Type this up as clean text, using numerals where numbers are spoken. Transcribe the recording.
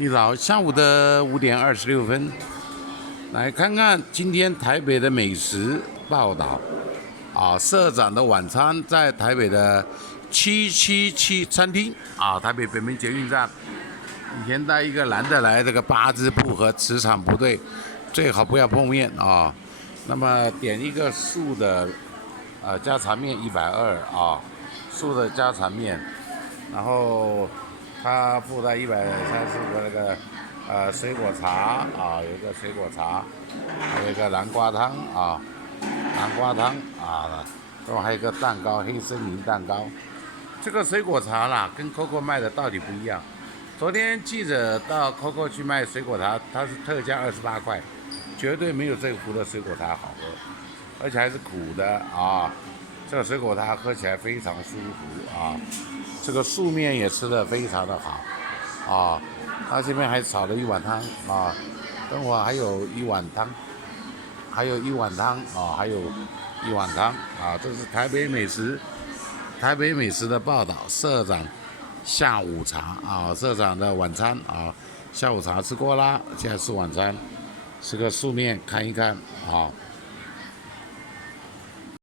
你早，下午的5点26分，来看看今天台北的美食报道。社长的晚餐在台北的777餐厅台北北门捷运站。以前带一个男的来，这个八字不合，磁场不对，最好不要碰面啊。那么点一个素的家常面120素的家常面，然后他附带135个那个水果茶有一个水果茶，还有一个南瓜汤南瓜汤然后还有一个蛋糕，黑森林蛋糕。这个水果茶啦，跟 COCO 卖的到底不一样。昨天记者到 COCO 去卖水果茶，它是特价28块，绝对没有这壶的水果茶好喝，而且还是苦的这个水果茶喝起来非常舒服这个素面也吃得非常的好它这边还炒了一碗汤等会还有一碗汤，还有一碗汤这是台北美食的报道。社长下午茶社长的晚餐下午茶吃过啦，现在吃晚餐，吃个素面看一看